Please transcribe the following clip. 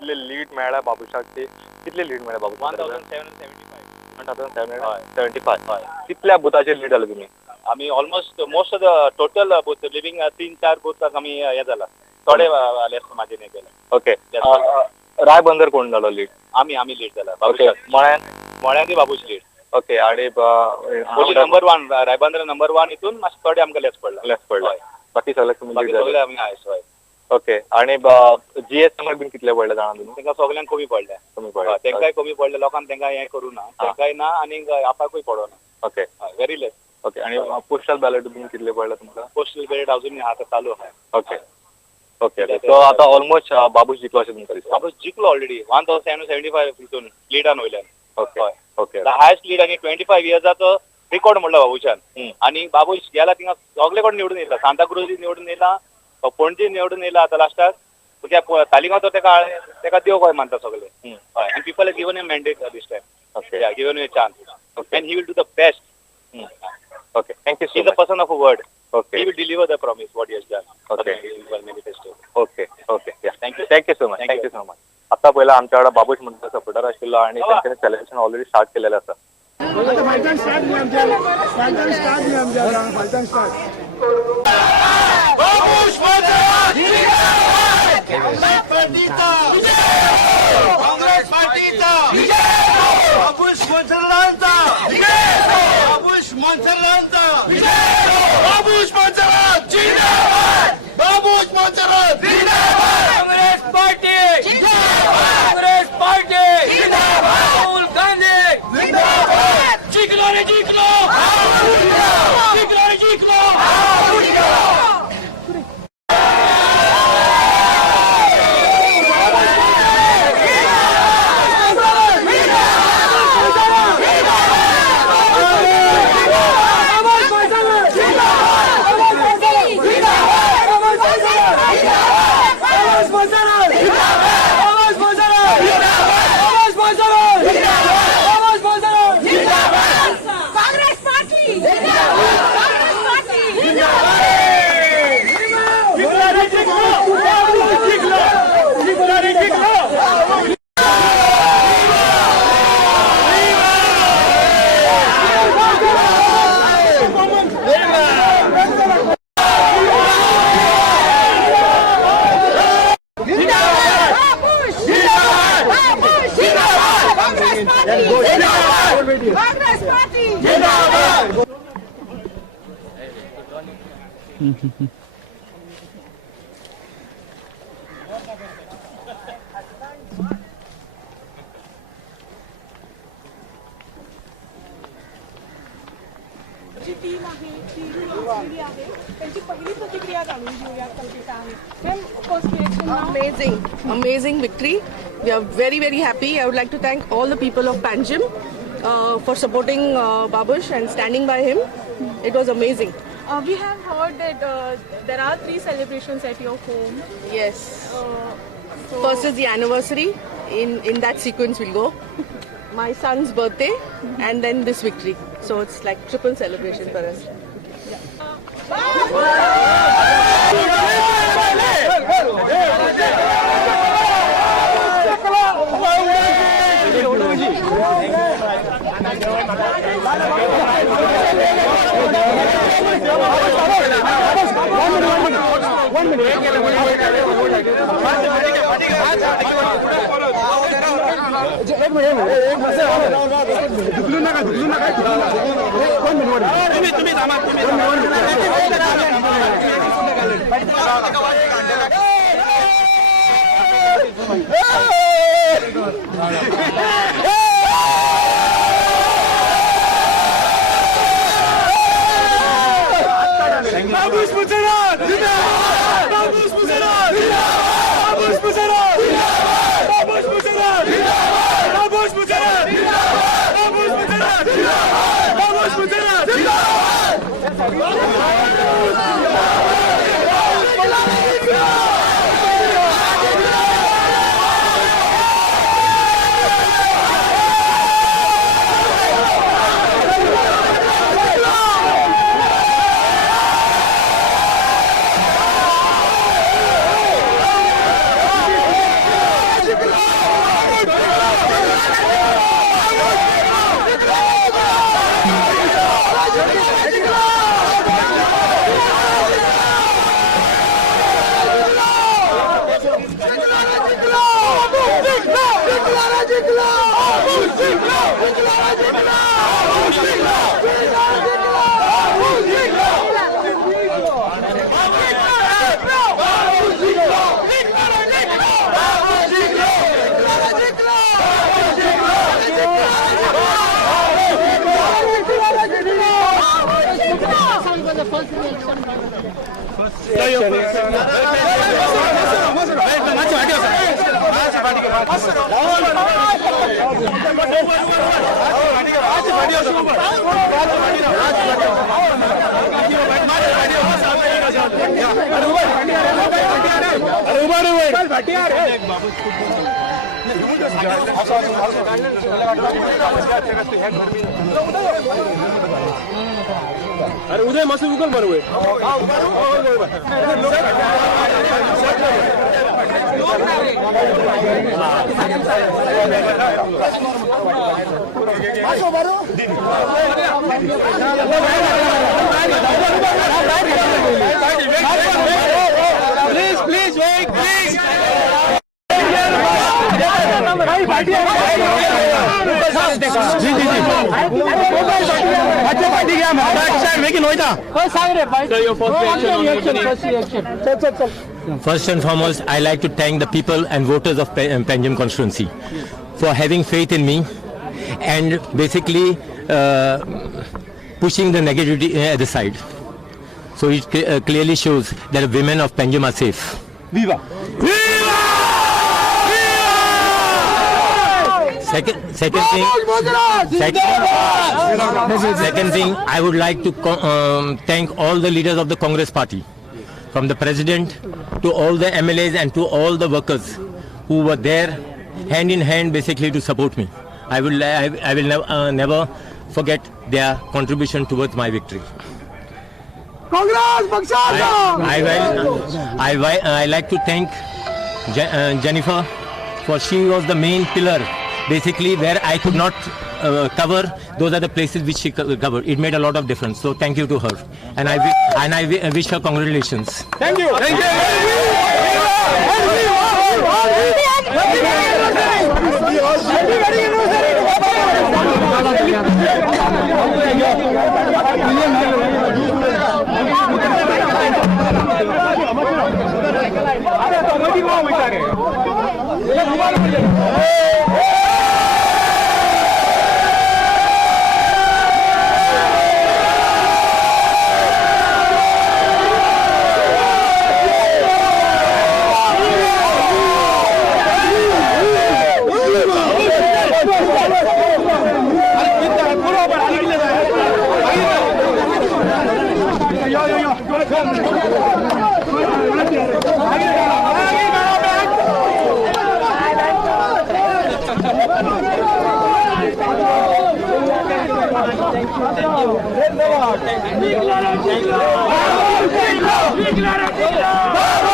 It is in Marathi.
कितले लीड मेळ्ळा बाबुशाकची कितले लीड मेळ्ळा बाबुशाक 1775 कितल्या बुथाचेर लीड जालो तुमी आम्ही almost most of the total booth living 3-4 बूथाक आम्ही हे झाला थोडे लेस मार्जिन हे केलं ओके रायबंदर कोण जालो लीड आम्ही लीड झाला बाबुशाक मळ्यांनी बाबूश लीड ओके आणि नंबर 1 रायबंदर नंबर 1 इथून मातशें थोडे आमकां लेस पडला बाकी सगळे तुमी लीड सगळे आमी हय ओके आणि जीएसएम बीन कितले पडले जाणा तुमी तांकां सगळ्यांक कमी पडले तांकांय कमी पडले लोकांक तांकां हें करूं ना तांकांय ना आनी आपाकूय पडोना ओके व्हेरी लेस ओके आणि पोस्टल बॅलेट बीन कितले पडले तुमकां पोस्टल बॅलेट अजून आतां चालू आहा ओके ओके सो आता ऑलमोस्ट बाबूश जिखलो अशें तुमकां दिसता बाबूश जिखलो ऑलरेडी 1775 हितून लिडान वयल्यान okay okay the highest lead आणि 25 इयर्साचो रेकॉर्ड म्हणला बाबूशान आणि बाबूश गेला थिंगा सगळे कोण निवडून येयला सांताक्रुजी निवडून येयला पणजी निवडून येयला आतां लास्टाक तुज्या तालिगांव तेका देव काय मानता सगळे and people have given him mandate this time okay yeah given him a chance and he will do the best okay thank you so he's a person of a word okay he will deliver the promise what he has done okay he will manifest okay okay yeah thank you so much आता पहिला आमच्याकडे बाबूश म्हणटा सपोर्टर आशिल्लो आणि त्यांनी सेलेक्शन ऑलरेडी स्टार्ट केलेलं आसा बाबूश काँग्रेस पार्टीचा बाबूश मोन्सरांचा बाबूश मोन्सरांचा बाबूश मोन्सरात जिंदाबाद बाबूश मोन्सरात जिंदाबाद काँग्रेस पार्टी जिंदाबाद काँग्रेस पार्टी जिंदाबाद राहुल गांधी जिंदाबाद जिंकलो रे जिंकलो जिंकलो रे जिंकलो काँग्रेस पार्टी जिंदाबाद जी टीम आहे ती आहे त्यांची पहिली प्रतिक्रिया जाणून घेऊया कल्पिता आहे ma'am first amazing victory. We are very happy. I would like to thank all the people of Panjim for supporting Babush and standing by him. It was amazing. We have heard that there are 3 celebrations at your home. Yes. So First is the anniversary. In that sequence we'll go. My son's birthday and then this victory. So it's like triple celebration for us. Babush Monserrate जिंदाबाद बाबूश मुजरात जिंदाबाद बाबूश मुजरात जिंदाबाद बाबूश मुजरात जिंदाबाद बाबूश मुजरात जिंदाबाद बाबूश मुजरात जिंदाबाद बाबूश मुजरात जिंदाबाद अरे उदय मस्त उगल बरोबर प्लीज प्लीज वेट प्लीज जी जी जी अच्छा पार्टी क्या लेकिन होता First and foremost, I like to thank the people and voters of Panjim constituency for having faith in me and basically pushing the negativity at the side. So it clearly shows that the women of Panjim are safe. Viva! Second thing, I would like to thank all the leaders of the Congress party, from the president to all the MLAs and to all the workers who were there hand in hand basically to support me. I will never forget their contribution towards my victory. I like to thank Jennifer, for she was the main pillar basically where I could not cover. Those are the places which she covered. It made a lot of difference. So thank you to her, and I wish her congratulations. Thank you. Thank you. Thank you.